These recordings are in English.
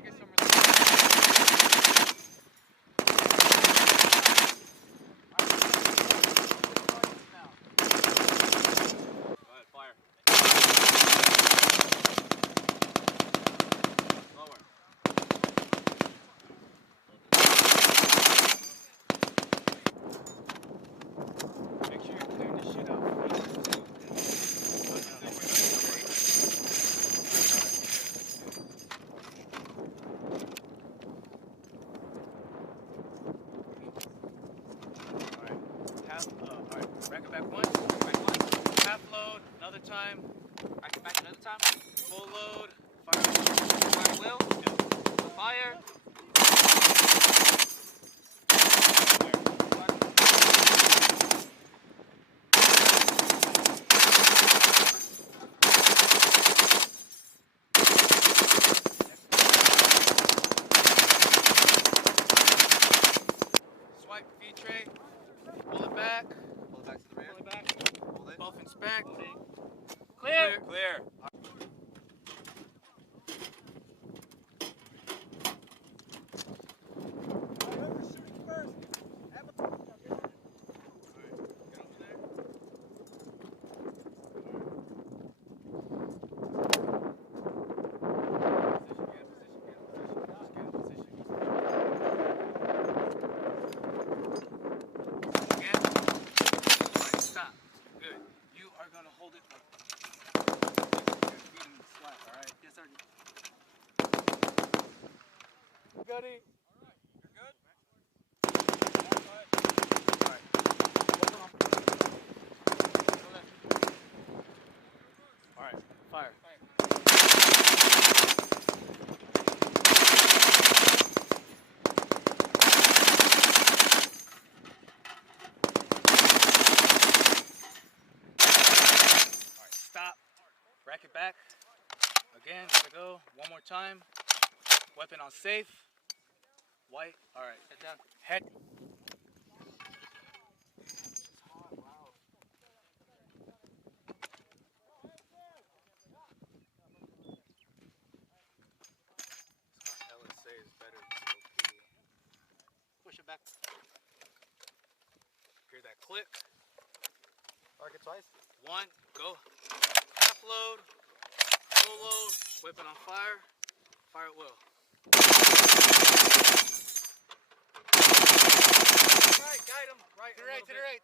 gotta get some relief. Rack it back once, half load, another time, rack it back another time, full load, fire wheel, fire. Swipe feed tray, pull it back. Pull it back to the rear. Pull it back. Hold it. Both inspect. Clear. Clear. Whoever's shooting first. Hold it like feet in the slack, alright? Yes, sir. Goody. Alright, you're good? Alright. Alright, fire. Stop, rack it back, again, let go, one more time, weapon on safe, white, alright, head down, head. LSA is better than COP. Push it back. Hear that click. Arc it twice. One, go. Half load, full load, weapon on fire, fire at will. Right, guide him. Right, to the right, to the right.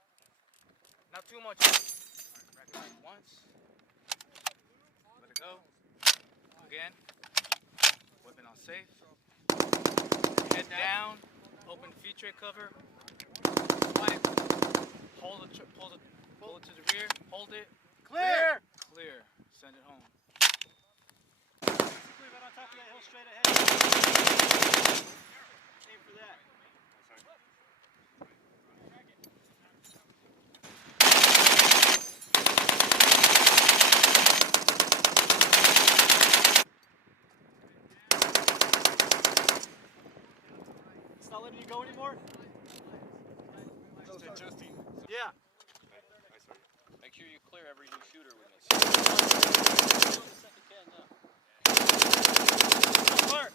Not too much. Alright, rack it back once. Let it go. Again. Weapon on safe. Head down. Open feed tray cover. Swipe. Hold it, pull it to the rear. Hold it. Clear! Clear. Send it home. Clear right on top of that hill straight ahead. Aim for that. It's not letting you go anymore? Just adjusting. Yeah. Make sure you clear every new shooter with this. Mark.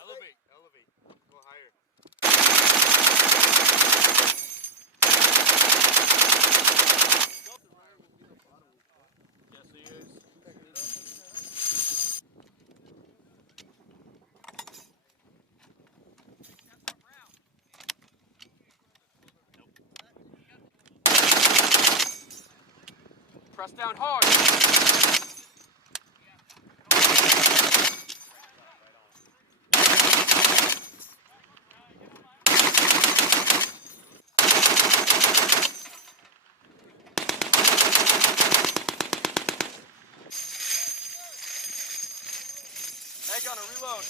Elevate. Go higher. Yes, he is. Press down hard. Hey, gonna reload.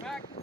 Back.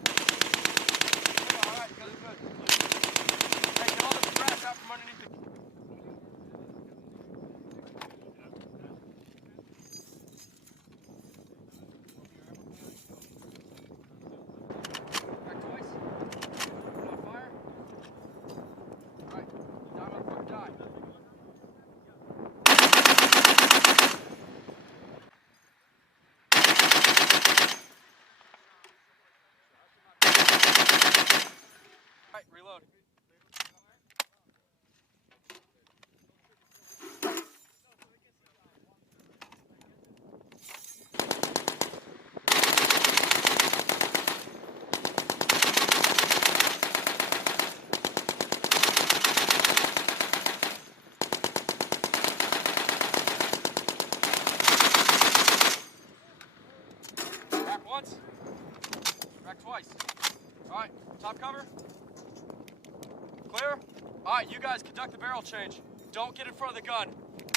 Alright, you guys conduct the barrel change. Don't get in front of the gun.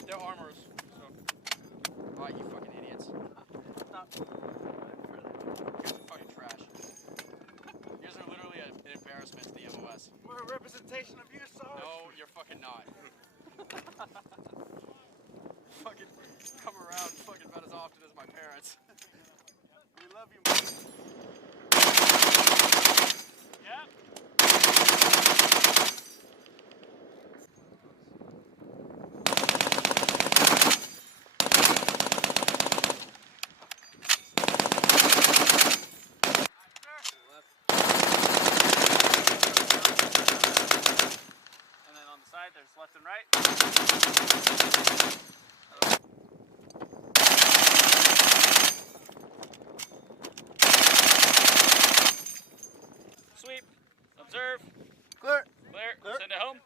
They're armors. So. Alright, you fucking idiots. Stop. You guys are fucking trash. You guys are literally an embarrassment to the MOS. We're a representation of you, Sarge. No, you're fucking not. Fucking come around fucking about as often as my parents. We love you, man. Yeah. And then on the side, there's left and right. Sweep. Observe. Clear. Clear. Clear. Send it home.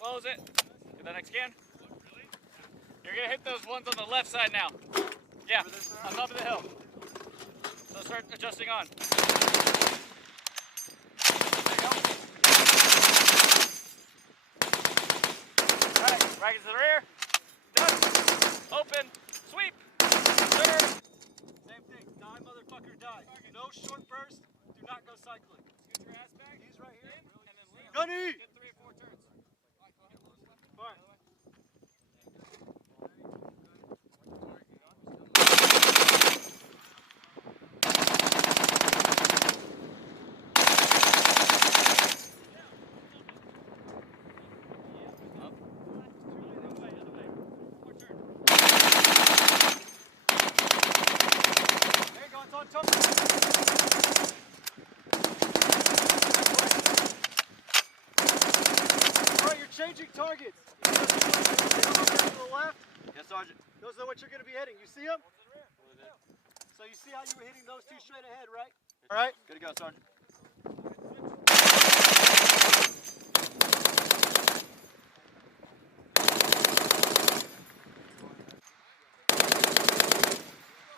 Close it. Get that next scan. You're gonna hit those ones on the left side now. Yeah, on top of the hill. So start adjusting on. There you go. Alright, racket to the rear. Done. Open. Sweep. Observe. Same thing. Die, motherfucker, die. No short burst. Do not go cycling. Scoot your ass back. He's right here. And then lean. Gunny! Get 3 or 4 turns. Fine. There you go, it's on top. Alright, you're changing targets. To the left. Yes, Sergeant. Those are what you're going to be hitting. You see them? So you see how you were hitting those two straight ahead, right? Alright. Good to go, Sergeant.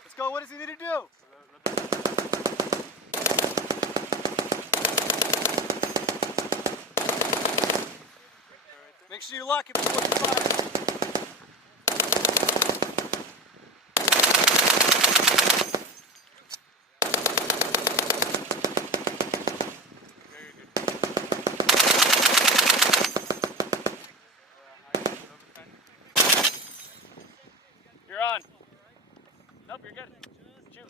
Let's go. What does he need to do? Make sure you lock it before you fire. You're on. Nope, you're good. Shoot.